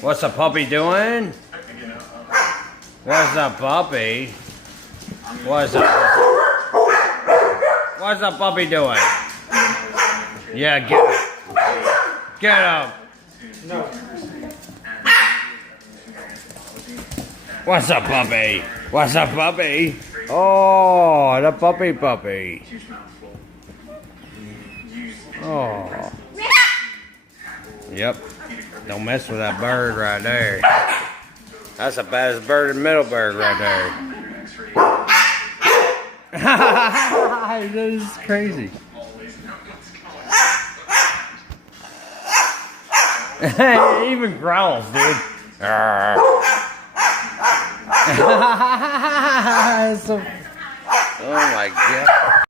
What's the puppy doing? What's the puppy? What's the puppy doing? Yeah, get him. Get him. No. What's up, puppy? What's up, puppy? Oh, the puppy. Oh. Yep. Don't mess with that bird right there. That's the baddest bird in Middleburg right there. That is crazy. He even growls, dude. So, oh my god.